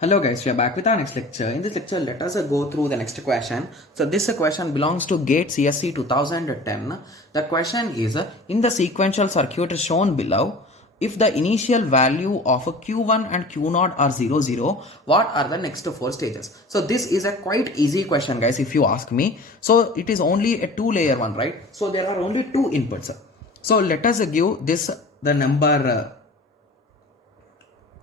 Hello guys, we are back with our next lecture. In this lecture, let us go through the next question. So this question belongs to GATE CSE 2010. The question is, in the sequential circuit shown below, if the initial value of Q1 and Q0 are 0, 0, what are the next four stages? So this is a quite easy question guys if you ask me. So it is only a two-layer one, right? So there are only two inputs. So let us give this the number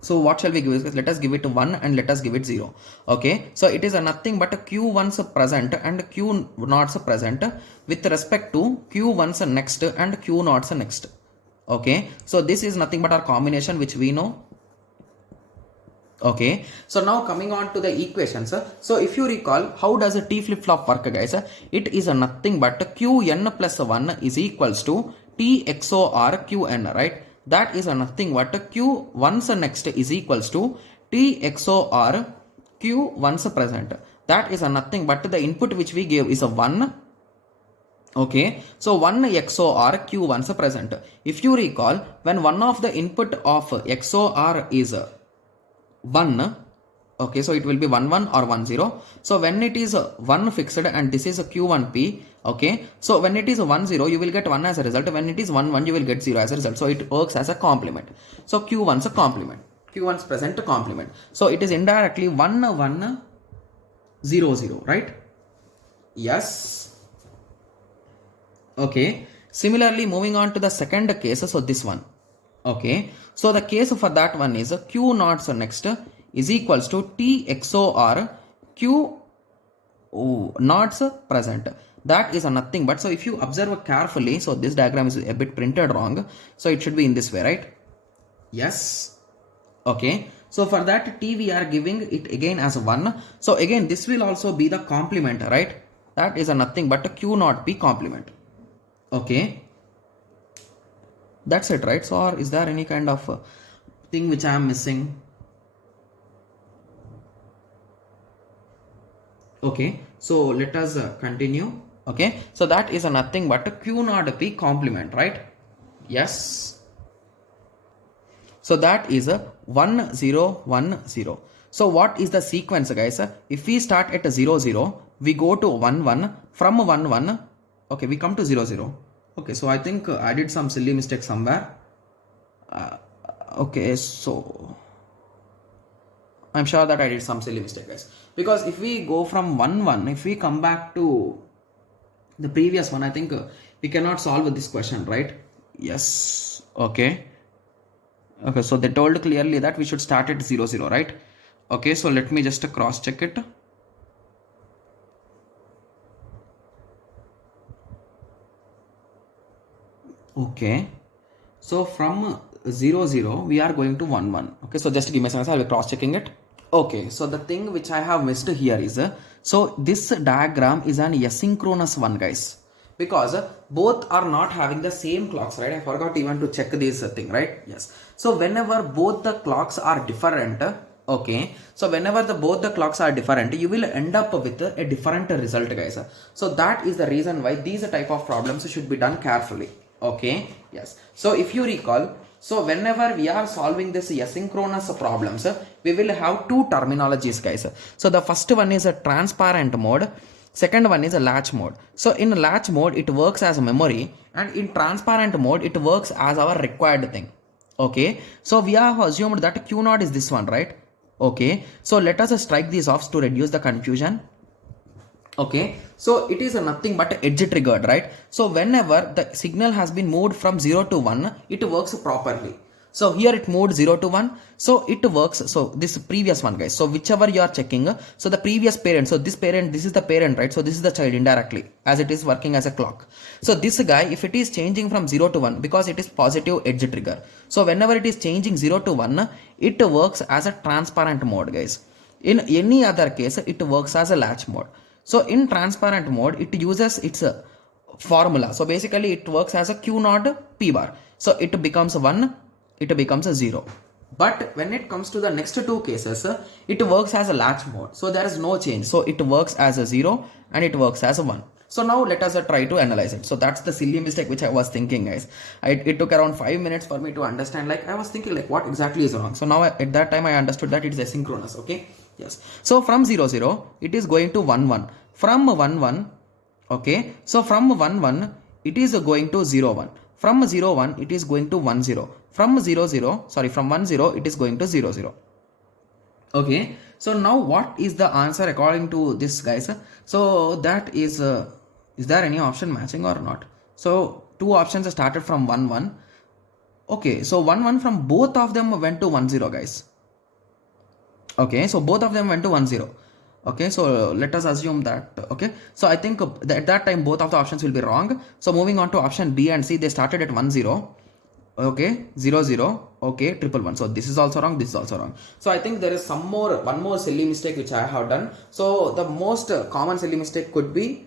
so what shall we give? Let us give it 1 and let us give it 0. Okay. So it is a nothing but a Q1's present and Q0's present with respect to Q1's next and Q0's next. Okay. So this is nothing but our combination which we know. Okay. So now coming on to the equations. So if you recall, how does a T flip-flop work guys? It is a nothing but Qn plus 1 is equals to T XOR Qn, right? That is a nothing but Q1's next is equals to T XOR Q1's present. That is a nothing but the input which we gave is a 1. Okay, so 1 XOR Q1's present. If you recall, when one of the input of XOR is 1, okay, so it will be 1 1 or 1 0. So when it is 1 fixed and this is a Q1P, okay, so when it is 1 0 you will get 1 as a result. When it is 1 1 you will get 0 as a result. So it works as a complement. So Q1's a complement, Q1's present complement. So it is indirectly 1 1 0 0, right? Yes. Okay, similarly moving on to the second case, so this one. Okay, so the case for that one is Q0 so next is equals to T XOR Q nots present. That is a nothing but, so if you observe carefully, so this diagram is a bit printed wrong, so it should be in this way, right? Yes. Okay, so for that T we are giving it again as 1. So again this will also be the complement, right? That is a nothing but a Q0P complement. Okay, that's it, right? So or is there any kind of thing which I am missing? Okay, so let us continue. Okay, so that is a nothing but a Q0P complement, right? Yes. So that is a 1 0 1 0. So what is the sequence guys? If we start at 0 0, we go to 1 1, from 1 1, okay, we come to 0 0. Okay, so I think I did some silly mistake somewhere. Okay, so I'm sure that I did some silly mistake guys, because if we go from 1 1, if we come back to the previous one, I think we cannot solve this question, right? Yes. Okay, okay, so they told clearly that we should start at 0 0, right? Okay, so let me just cross check it. Okay, so from 0 0 we are going to 1 1. Okay, so just give me a second, I'll be cross checking it. Okay, so the thing which I have missed here is, so this diagram is an asynchronous one guys, because both are not having the same clocks, right? I forgot even to check this thing, right? Yes. So whenever both the clocks are different, okay, so whenever both the clocks are different, you will end up with a different result guys. So that is the reason why these type of problems should be done carefully. Okay, yes. So if you recall, so whenever we are solving this asynchronous problems, we will have two terminologies guys. So the first one is a transparent mode, second one is a latch mode. So in latch mode it works as memory, and in transparent mode it works as our required thing. Okay, so we have assumed that Q0 is this one, right? Okay, so let us strike these off to reduce the confusion. Okay, so it is nothing but edge triggered, right? So whenever the signal has been moved from 0 to 1, it works properly. So here it moved 0 to 1, so it works. So this previous one guys, so whichever you are checking, so the previous parent, so this parent, this is the parent, right? So this is the child indirectly, as it is working as a clock. So this guy, if it is changing from 0 to 1, because it is positive edge trigger, so whenever it is changing 0 to 1, it works as a transparent mode guys. In any other case, it works as a latch mode. So in transparent mode, it uses its formula. So basically it works as a Q0 P bar. So it becomes 1, it becomes a 0. But when it comes to the next two cases, it works as a latch mode. So there is no change. So it works as a 0 and it works as a 1. So now let us try to analyze it. So that's the silly mistake which I was thinking, guys. It took around 5 minutes for me to understand. Like I was thinking like what exactly is wrong. So now at that time I understood that it is asynchronous. Okay. Yes. So from 0 0 it is going to 1 1. From 1 1. Okay. So from 1 1 it is going to 0 1. From 0 1 it is going to 1 0. From 0 0 sorry from 1 0 it is going to 0 0. Okay, so now what is the answer according to this, guys? So that is there any option matching or not? So two options started from 1 1. Okay, so 1 1 from both of them went to 1 0, guys. Okay, so both of them went to 1 0. Okay, so let us assume that. Okay, so I think at that time both of the options will be wrong. So moving on to option B and C, they started at 1 0. Okay, 0 0. Okay, triple 1. So this is also wrong, this is also wrong. So I think there is one more silly mistake which I have done. So the most common silly mistake could be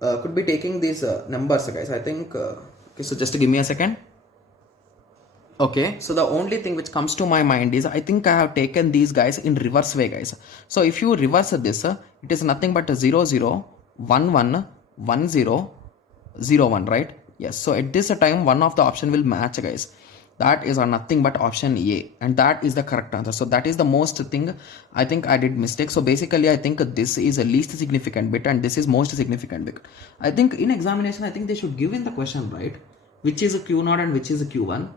taking these numbers, guys. I think okay, so just give me a second. Okay, so the only thing which comes to my mind is I think I have taken these guys in reverse way, guys. So if you reverse this, it is nothing but 0 0 1 1 1 0 0 1, right? Yes, so at this time one of the option will match, guys. That is nothing but option A, and that is the correct answer. So that is the most thing I think I did mistake. So basically I think this is the least significant bit and this is most significant bit. I think in examination I think they should give in the question, right, which is a Q0 and which is a Q1.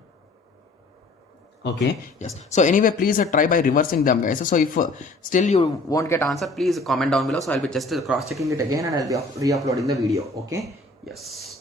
Okay, yes. So anyway, please try by reversing them, guys. So if still you won't get answer, please comment down below. So I'll be just cross checking it again and I'll be re-uploading the video. Okay, yes.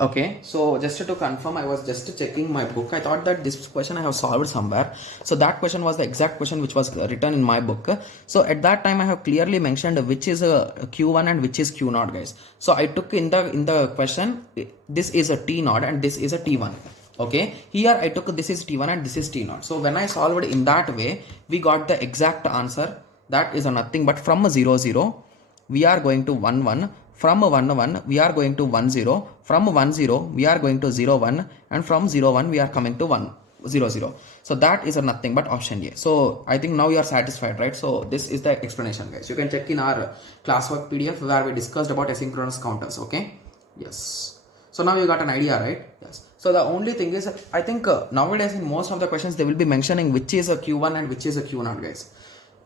Okay, so just to confirm, I was just checking my book. I thought that this question I have solved somewhere. So that question was the exact question which was written in my book. So at that time I have clearly mentioned which is a Q1 and which is Q0, guys. So I took in the question, this is a T0 and this is a T1. Okay, here I took this is T1 and this is T0. So when I solved in that way, we got the exact answer. That is nothing but from 0 0 we are going to 1 1. From 1 1 we are going to 1 0. From 1 0 we are going to 0 1, and from 0 1 we are coming to 1 0 0. So that is nothing but option A. So I think now you are satisfied, right? So this is the explanation, guys. You can check in our classwork PDF where we discussed about asynchronous counters. Okay, yes. So now you got an idea, right? Yes. So the only thing is I think nowadays in most of the questions they will be mentioning which is a Q1 and which is a Q0, guys.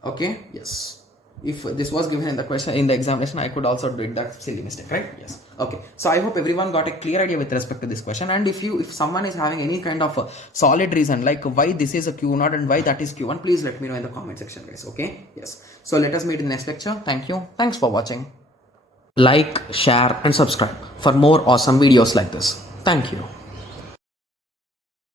Okay, yes. If this was given in the question in the examination, I could also do that silly mistake, right? Yes. Okay, so I hope everyone got a clear idea with respect to this question. And if someone is having any kind of a solid reason like why this is a Q0 and why that is Q1, please let me know in the comment section, guys. Okay, yes. So let us meet in the next lecture. Thank you. Thanks for watching. Like, share and subscribe for more awesome videos like this. Thank you.